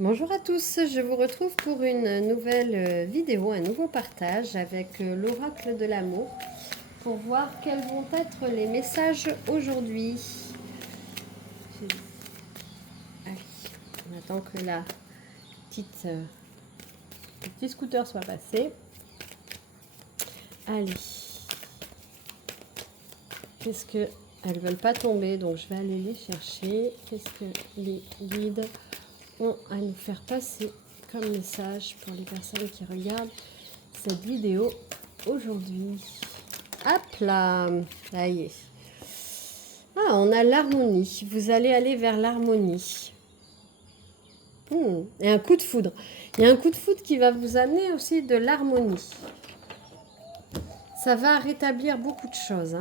Bonjour à tous, je vous retrouve pour une nouvelle vidéo, un nouveau partage avec l'oracle de l'amour pour voir quels vont être les messages aujourd'hui. Allez, on attend que petite, le petit scooter soit passé. Allez, qu'est-ce que elles veulent pas tomber, donc je vais aller les chercher. Qu'est-ce que les guides ont à nous faire passer comme message pour les personnes qui regardent cette vidéo aujourd'hui? Hop là, ça y est. Ah, on a l'harmonie. Vous allez aller vers l'harmonie. Et un coup de foudre. Il y a un coup de foudre qui va vous amener aussi de l'harmonie. Ça va rétablir beaucoup de choses.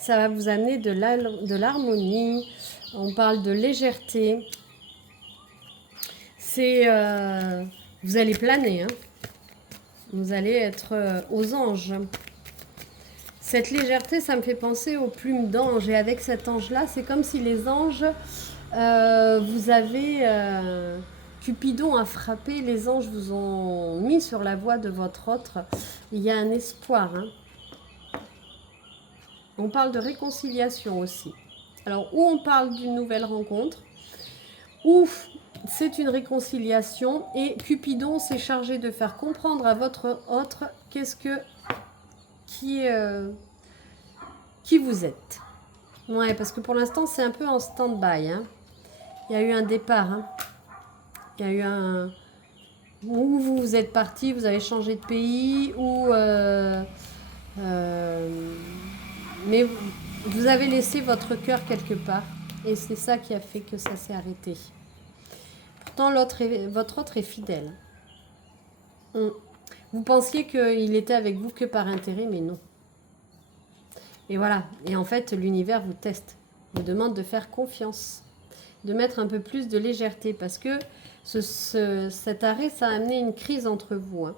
Ça va vous amener de l'harmonie. On parle de légèreté. Vous allez planer. Vous allez être aux anges. Cette légèreté, ça me fait penser aux plumes d'ange. Et avec cet ange-là, c'est comme si les anges, vous avez... Cupidon a frappé, les anges vous ont mis sur la voie de votre autre. Il y a un espoir. On parle de réconciliation aussi. Alors, où on parle d'une nouvelle rencontre, ou c'est une réconciliation, et Cupidon s'est chargé de faire comprendre à votre autre qui vous êtes. Ouais, parce que pour l'instant, c'est un peu en stand-by. Il y a eu un départ. Il y a eu un... Où vous êtes parti, vous avez changé de pays, ou... mais vous avez laissé votre cœur quelque part. Et c'est ça qui a fait que ça s'est arrêté. Pourtant, votre autre est fidèle. Vous pensiez qu'il était avec vous que par intérêt, mais non. Et voilà. Et en fait, l'univers vous teste. Vous demande de faire confiance. De mettre un peu plus de légèreté. Parce que cet arrêt, ça a amené une crise entre vous.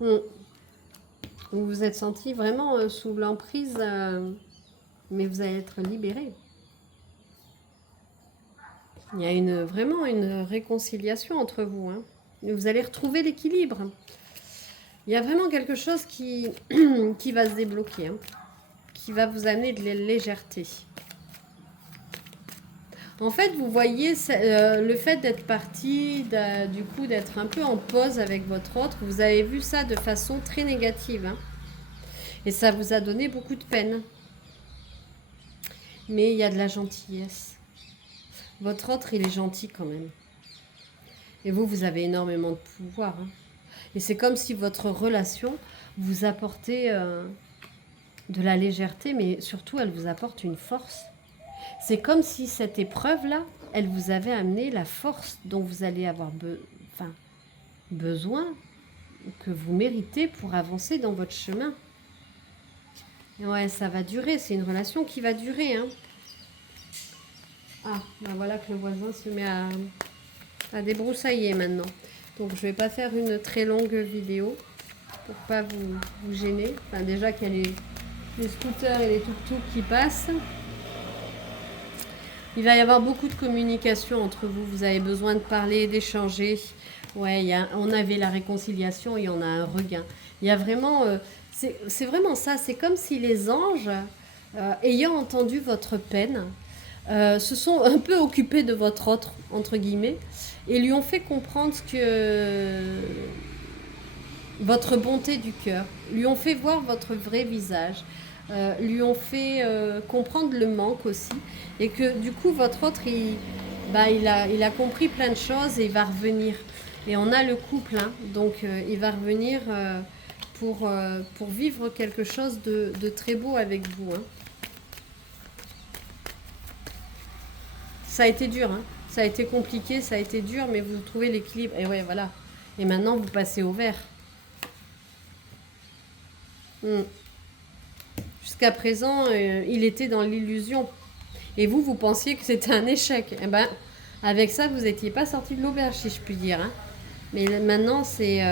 Vous vous êtes senti vraiment sous l'emprise, mais vous allez être libéré. Il y a vraiment une réconciliation entre vous. Vous allez retrouver l'équilibre. Il y a vraiment quelque chose qui va se débloquer, qui va vous amener de la légèreté. En fait, vous voyez, le fait d'être parti, du coup d'être un peu en pause avec votre autre, vous avez vu ça de façon très négative. Et ça vous a donné beaucoup de peine. Mais il y a de la gentillesse. Votre autre, il est gentil quand même. Et vous avez énormément de pouvoir. Et c'est comme si votre relation vous apportait de la légèreté, mais surtout, elle vous apporte une force. C'est comme si cette épreuve-là, elle vous avait amené la force dont vous allez avoir besoin, que vous méritez pour avancer dans votre chemin. Ouais, ça va durer, c'est une relation qui va durer. Ah, ben voilà que le voisin se met à débroussailler maintenant. Donc je vais pas faire une très longue vidéo pour pas vous gêner. Enfin déjà qu'il y a les scooters et les tuk-tuk qui passent. Il va y avoir beaucoup de communication entre vous. Vous avez besoin de parler, d'échanger. Ouais, on avait la réconciliation, il y en a un regain. Il y a vraiment... c'est vraiment ça. C'est comme si les anges, ayant entendu votre peine, se sont un peu occupés de votre autre, entre guillemets, et lui ont fait comprendre votre bonté du cœur, lui ont fait voir votre vrai visage, lui ont fait comprendre le manque aussi, et que du coup votre autre, il a compris plein de choses et il va revenir. Et on a le couple, donc il va revenir pour vivre quelque chose de très beau avec vous. Ça a été dur, ça a été compliqué, ça a été dur, mais vous trouvez l'équilibre. Et ouais, voilà. Et maintenant, vous passez au vert. Jusqu'à présent, il était dans l'illusion. Et vous pensiez que c'était un échec. Eh ben, avec ça, vous n'étiez pas sorti de l'auberge, si je puis dire. Mais maintenant, c'est...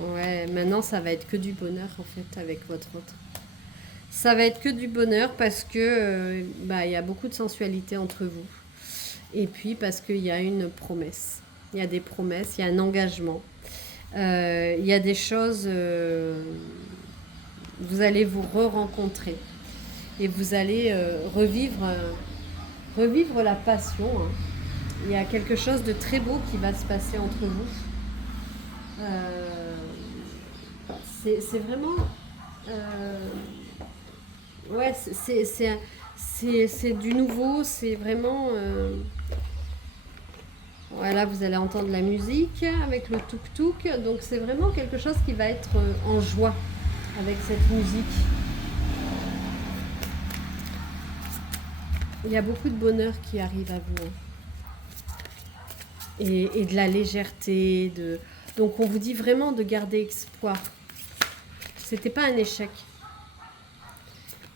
Ouais, maintenant, ça va être que du bonheur, en fait, avec votre autre. Ça va être que du bonheur parce que il y a beaucoup de sensualité entre vous. Et puis parce qu'il y a une promesse. Il y a des promesses, il y a un engagement. Il y a des choses, vous allez vous re-rencontrer. Et vous allez revivre la passion. Hein. Il y a quelque chose de très beau qui va se passer entre vous. C'est vraiment... ouais, c'est du nouveau, c'est vraiment... voilà, vous allez entendre la musique avec le tuk-tuk. Donc c'est vraiment quelque chose qui va être en joie avec cette musique. Il y a beaucoup de bonheur qui arrive à vous. Hein. Et de la légèreté. Donc on vous dit vraiment de garder espoir. C'était pas un échec.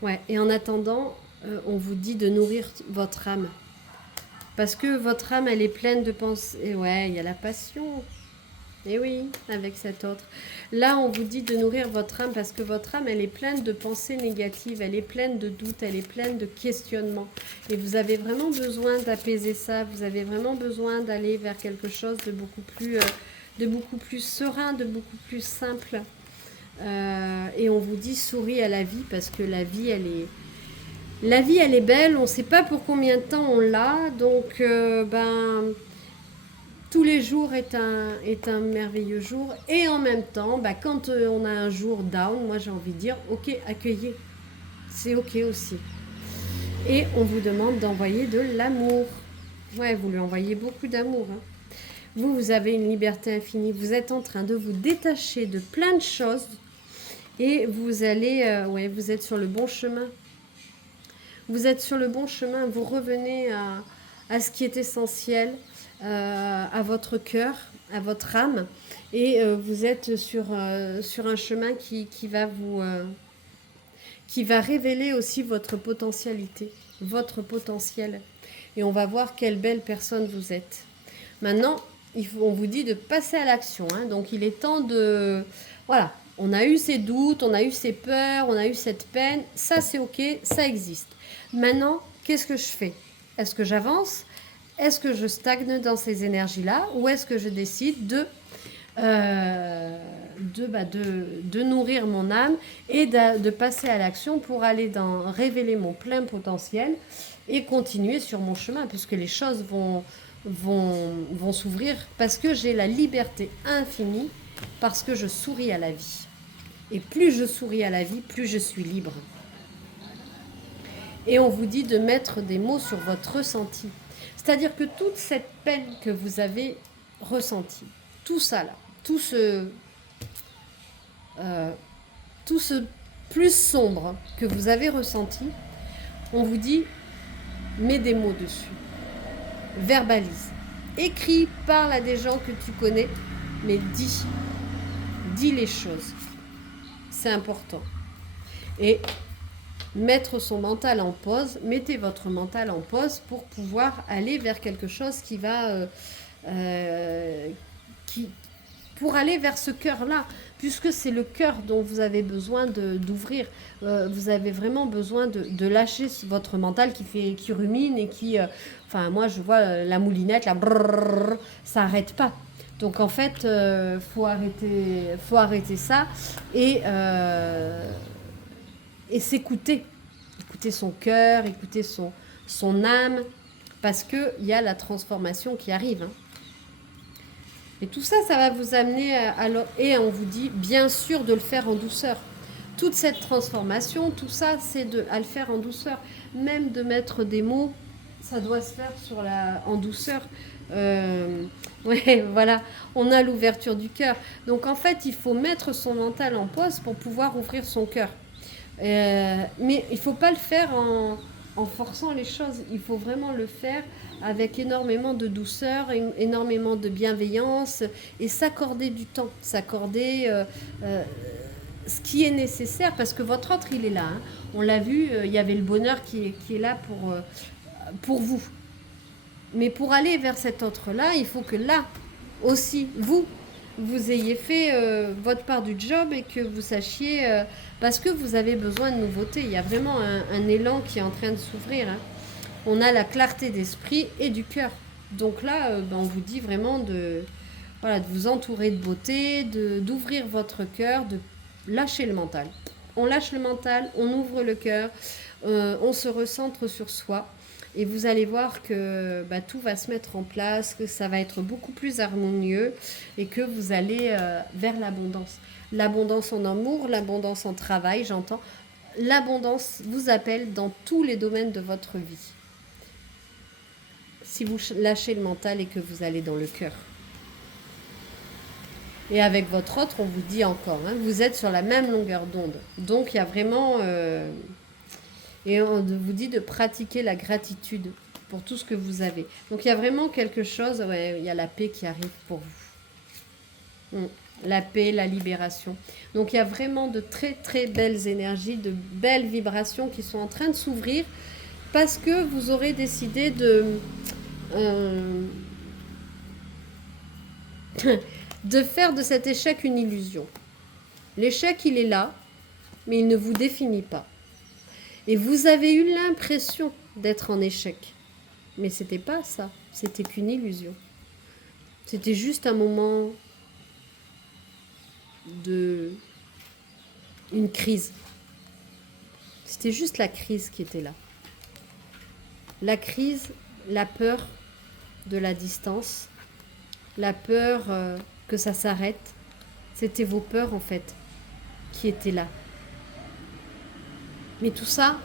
Ouais, et en attendant, on vous dit de nourrir votre âme. Parce que votre âme, elle est pleine de pensées. Et ouais, il y a la passion. Et oui, avec cet autre. Là, on vous dit de nourrir votre âme parce que votre âme, elle est pleine de pensées négatives, elle est pleine de doutes, elle est pleine de questionnements. Et vous avez vraiment besoin d'apaiser ça, vous avez vraiment besoin d'aller vers quelque chose de beaucoup plus serein, de beaucoup plus simple. Et on vous dit souris à la vie parce que la vie, elle est belle, on ne sait pas pour combien de temps on l'a, donc tous les jours est un merveilleux jour. Et en même temps, quand on a un jour down, moi j'ai envie de dire, ok, accueillez. C'est ok aussi. Et on vous demande d'envoyer de l'amour. Ouais, vous lui envoyez beaucoup d'amour. Hein. Vous avez une liberté infinie. Vous êtes en train de vous détacher de plein de choses. Et vous allez, vous êtes sur le bon chemin. Vous êtes sur le bon chemin. Vous revenez à ce qui est essentiel. À votre cœur, à votre âme, et vous êtes sur un chemin qui va révéler aussi votre potentialité, votre potentiel, et on va voir quelle belle personne vous êtes. Maintenant, on vous dit de passer à l'action, hein, donc il est temps de... Voilà, on a eu ces doutes, on a eu ces peurs, on a eu cette peine, ça c'est ok, ça existe. Maintenant, qu'est-ce que je fais? Est-ce que j'avance? Est-ce que je stagne dans ces énergies-là ou est-ce que je décide de nourrir mon âme et de passer à l'action pour aller révéler mon plein potentiel et continuer sur mon chemin puisque les choses vont s'ouvrir parce que j'ai la liberté infinie, parce que je souris à la vie. Et plus je souris à la vie, plus je suis libre. Et on vous dit de mettre des mots sur votre ressenti. C'est-à-dire que toute cette peine que vous avez ressentie, tout ça là, tout ce plus sombre que vous avez ressenti, on vous dit, mets des mots dessus, verbalise, écris, parle à des gens que tu connais, mais dis les choses, c'est important. Et mettre son mental en pause, mettez votre mental en pause pour pouvoir aller vers quelque chose qui va pour aller vers ce cœur-là, puisque c'est le cœur dont vous avez besoin d'ouvrir. Vous avez vraiment besoin de lâcher votre mental qui rumine et qui... moi, je vois la moulinette, là, brrr, ça n'arrête pas. Donc, en fait, faut arrêter ça et s'écouter. Écouter son cœur, écouter son âme, parce qu'il y a la transformation qui arrive. Hein. Et tout ça, ça va vous amener et on vous dit, bien sûr, de le faire en douceur. Toute cette transformation, tout ça, c'est à le faire en douceur. Même de mettre des mots, ça doit se faire en douceur. Voilà, on a l'ouverture du cœur. Donc, en fait, il faut mettre son mental en pause pour pouvoir ouvrir son cœur. Mais il ne faut pas le faire en forçant les choses. Il faut vraiment le faire avec énormément de douceur, énormément de bienveillance et s'accorder du temps, s'accorder ce qui est nécessaire parce que votre autre, il est là. Hein. On l'a vu, il y avait le bonheur qui est là pour vous. Mais pour aller vers cet autre-là, il faut que là aussi, vous ayez fait votre part du job et que vous sachiez... parce que vous avez besoin de nouveautés. Il y a vraiment un élan qui est en train de s'ouvrir. Hein. on a la clarté d'esprit et du cœur. Donc là, on vous dit vraiment voilà, de vous entourer de beauté, d'ouvrir votre cœur, de lâcher le mental. On lâche le mental, on ouvre le cœur, on se recentre sur soi. Et vous allez voir que tout va se mettre en place, que ça va être beaucoup plus harmonieux et que vous allez vers l'abondance. L'abondance en amour, l'abondance en travail, j'entends. L'abondance vous appelle dans tous les domaines de votre vie. Si vous lâchez le mental et que vous allez dans le cœur. Et avec votre autre, on vous dit encore, vous êtes sur la même longueur d'onde. Donc il y a vraiment... et on vous dit de pratiquer la gratitude pour tout ce que vous avez. Donc il y a vraiment quelque chose, il y a la paix qui arrive pour vous. La paix, la libération. Donc il y a vraiment de très très belles énergies, de belles vibrations qui sont en train de s'ouvrir parce que vous aurez décidé de faire de cet échec une illusion. L'échec, il est là, mais il ne vous définit pas. Et vous avez eu l'impression d'être en échec. Mais c'était pas ça, c'était qu'une illusion. C'était juste un moment une crise. C'était juste la crise qui était là. La crise, la peur de la distance, la peur que ça s'arrête. C'était vos peurs en fait qui étaient là. Mais tout ça,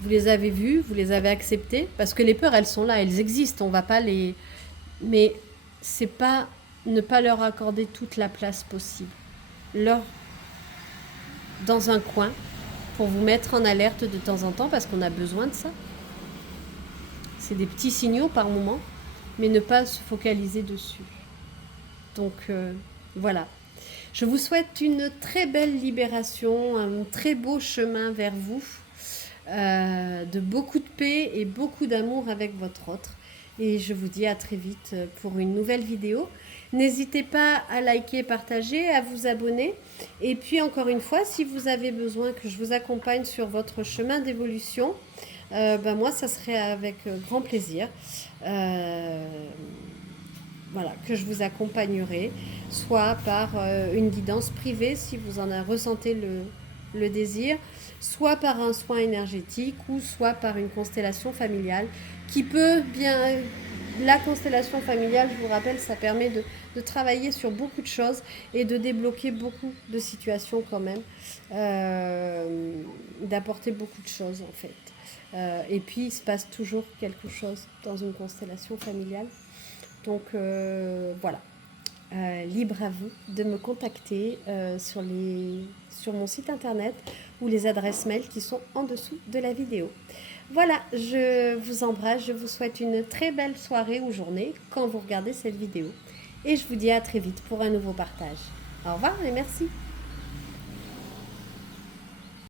vous les avez vues, vous les avez acceptées, parce que les peurs, elles sont là, elles existent, on va pas les... Mais c'est pas ne pas leur accorder toute la place possible. Dans un coin, pour vous mettre en alerte de temps en temps, parce qu'on a besoin de ça. C'est des petits signaux par moment, mais ne pas se focaliser dessus. Donc, voilà. Je vous souhaite une très belle libération, un très beau chemin vers vous, de beaucoup de paix et beaucoup d'amour avec votre autre. Et je vous dis à très vite pour une nouvelle vidéo. N'hésitez pas à liker, partager, à vous abonner. Et puis encore une fois, si vous avez besoin que je vous accompagne sur votre chemin d'évolution, moi, ça serait avec grand plaisir. Voilà, que je vous accompagnerai, soit par une guidance privée si vous en ressentez le désir, soit par un soin énergétique ou soit par une constellation familiale qui peut bien... La constellation familiale, je vous rappelle, ça permet de travailler sur beaucoup de choses et de débloquer beaucoup de situations quand même, d'apporter beaucoup de choses en fait. Et puis, il se passe toujours quelque chose dans une constellation familiale. Donc voilà, libre à vous de me contacter sur mon site internet ou les adresses mail qui sont en dessous de la vidéo. Voilà, je vous embrasse, je vous souhaite une très belle soirée ou journée quand vous regardez cette vidéo. Et je vous dis à très vite pour un nouveau partage. Au revoir et merci.